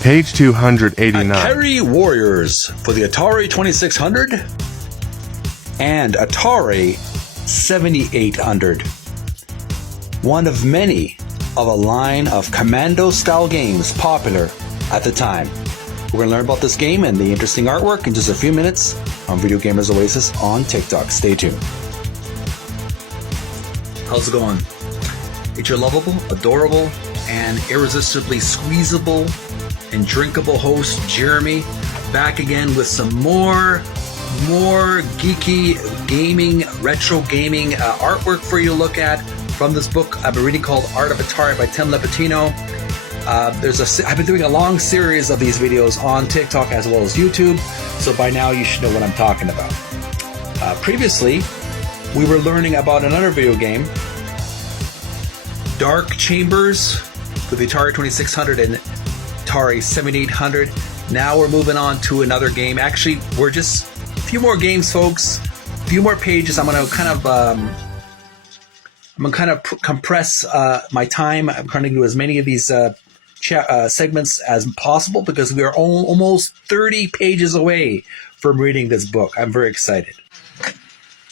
Page 289. IKARI Warriors for the Atari 2600 and Atari 7800. One of many of a line of commando-style games popular at the time. We're going to learn about this game and the interesting artwork in just a few minutes on Video Gamers Oasis on TikTok. Stay tuned. How's it going? It's your lovable, adorable, and irresistibly squeezable and drinkable host, Jeremy, back again with some more geeky gaming, retro gaming artwork for you to look at from this book I've been reading called Art of Atari by Tim Lapetino. I've been doing a long series of these videos on TikTok as well as YouTube, so by now you should know what I'm talking about. Previously, we were learning about another video game, Dark Chambers for the Atari 2600 and Atari 7800. Now we're moving on to another game. Actually, we're just a few more games, folks. A few more pages. I'm going to kind of compress my time. I'm trying to do as many of these segments as possible because we are almost 30 pages away from reading this book. I'm very excited.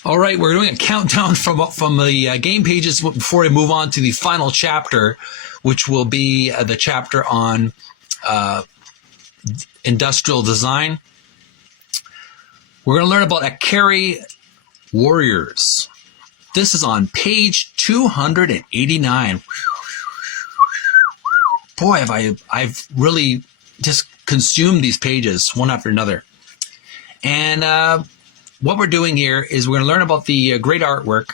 All right, we're doing a countdown from the game pages before we move on to the final chapter, which will be the chapter on industrial design. We're going to learn about IKARI Warriors. This is on page 289. Boy, I've really just consumed these pages one after another. And what we're doing here is we're going to learn about the great artwork,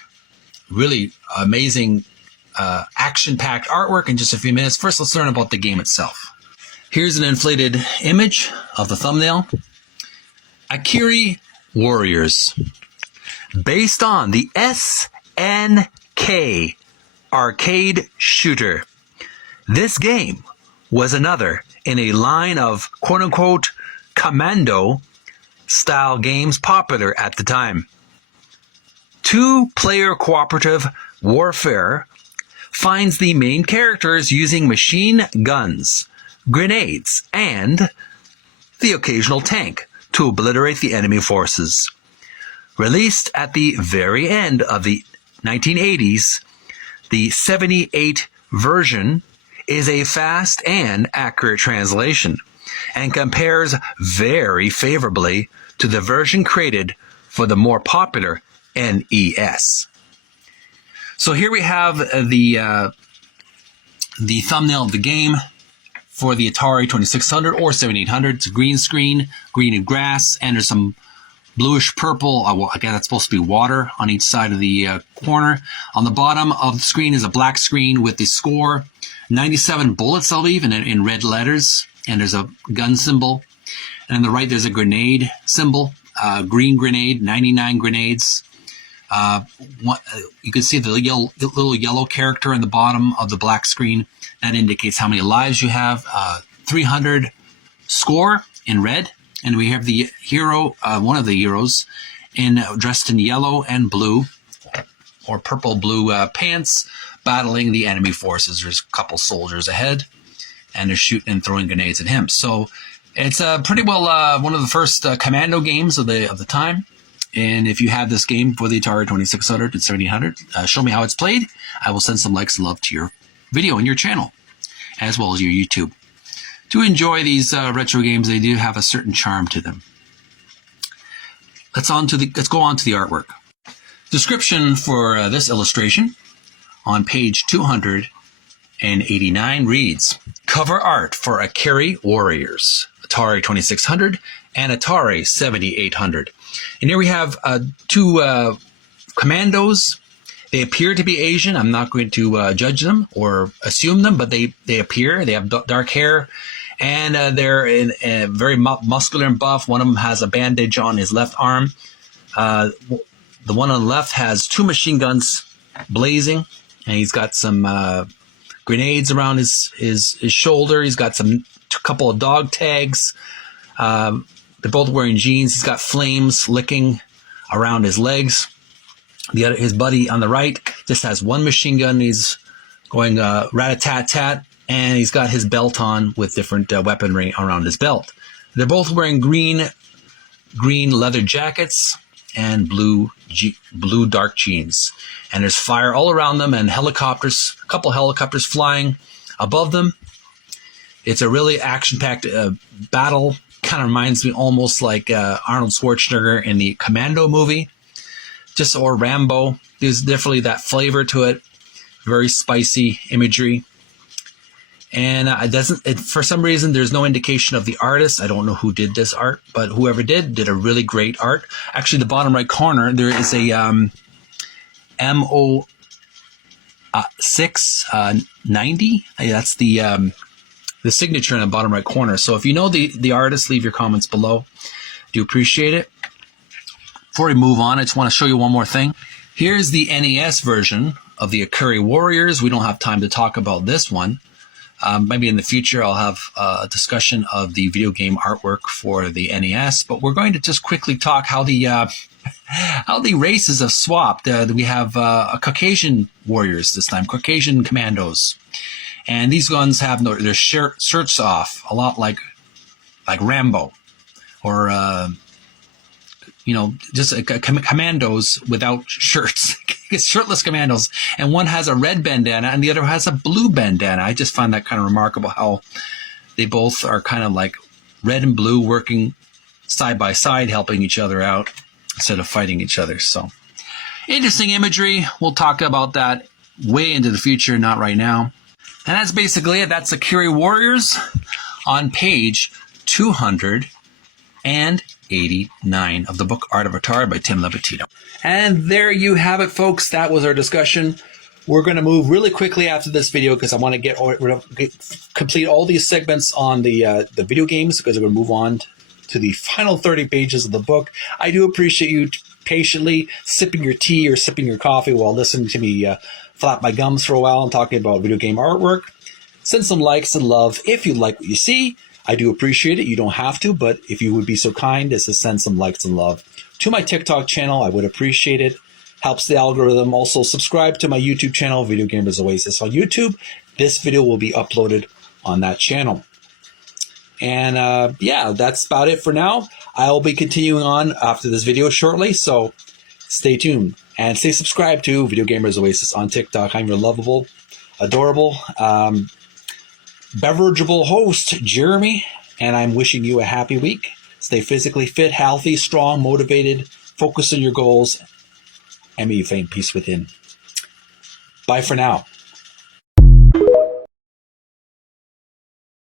really amazing action-packed artwork in just a few minutes. First, let's learn about the game itself. Here's an inflated image of the thumbnail. IKARI Warriors. Based on the SNK arcade shooter. This game was another in a line of quote-unquote commando-style games popular at the time. Two-player cooperative warfare finds the main characters using machine guns, grenades, and the occasional tank to obliterate the enemy forces. Released at the very end of the 1980s, the 78 version is a fast and accurate translation and compares very favorably to the version created for the more popular NES. So here we have the thumbnail of the game for the Atari 2600 or 7800. It's a green screen, green and grass, and there's some bluish purple, again, that's supposed to be water on each side of the corner. On the bottom of the screen is a black screen with the score, 97 bullets, I believe, in red letters, and there's a gun symbol. And on the right, there's a grenade symbol, green grenade, 99 grenades. You can see the little yellow character in the bottom of the black screen. That indicates how many lives you have. 300 score in red. And we have the hero, one of the heroes, dressed in yellow and blue, or purple-blue pants, battling the enemy forces. There's a couple soldiers ahead, and they're shooting and throwing grenades at him. So it's pretty well one of the first commando games of the time. And if you have this game for the Atari 2600 and 7800, show me how it's played. I will send some likes and love to your video and your channel, as well as your YouTube. To enjoy these retro games, they do have a certain charm to them. Let's go on to the artwork. Description for this illustration on page 289 reads, cover art for IKARI Warriors, Atari 2600 and Atari 7800. And here we have two commandos. They appear to be Asian. I'm not going to judge them or assume them, but they appear. They have dark hair, and they're very muscular and buff. One of them has a bandage on his left arm. The one on the left has two machine guns blazing, and he's got some grenades around his shoulder. He's got a couple of dog tags. They're both wearing jeans. He's got flames licking around his legs. His buddy on the right just has one machine gun. He's going rat-a-tat-tat and he's got his belt on with different weaponry around his belt. They're both wearing green leather jackets and blue dark jeans. And there's fire all around them and helicopters, a couple helicopters flying above them. It's a really action-packed battle. Kind of reminds me almost like Arnold Schwarzenegger in the Commando movie, or Rambo. There's definitely that flavor to it. Very spicy imagery. And for some reason, there's no indication of the artist. I don't know who did this art, but whoever did a really great art. Actually, the bottom right corner, there is a MO 690. That's the signature in the bottom right corner. So if you know the artist, leave your comments below. Do appreciate it. Before we move on, I just want to show you one more thing. Here's the NES version of the IKARI Warriors. We don't have time to talk about this one. Maybe in the future I'll have a discussion of the video game artwork for the NES, but we're going to just quickly talk how the races have swapped. We have a Caucasian warriors this time, Caucasian commandos, and these guns have their shirts off, a lot like Rambo, or just commandos without shirts. It's shirtless commandos, and one has a red bandana and the other has a blue bandana. I just find that kind of remarkable how they both are kind of like red and blue, working side by side, helping each other out instead of fighting each other. So interesting imagery. We'll talk about that way into the future, not right now. And that's basically it. That's IKARI Warriors on page 289 of the book Art of Atari by Tim Lapetino. And there you have it, folks. That was our discussion. We're going to move really quickly after this video because I want to complete all these segments on the video games, because we're going to move on to the final 30 pages of the book. I do appreciate you patiently sipping your tea or sipping your coffee while listening to me flap my gums for a while and talking about video game artwork. Send some likes and love if you like what you see. I do appreciate it. You don't have to, but if you would be so kind as to send some likes and love to my TikTok channel, I would appreciate it. Helps the algorithm. Also, subscribe to my YouTube channel, Video Gamers Oasis on YouTube. This video will be uploaded on that channel. And yeah, that's about it for now. I'll be continuing on after this video shortly, so stay tuned. And stay subscribed to Video Gamers Oasis on TikTok. I'm your lovable, adorable, beverageable host, Jeremy, and I'm wishing you a happy week. Stay physically fit, healthy, strong, motivated, focus on your goals, and may you find peace within. Bye for now.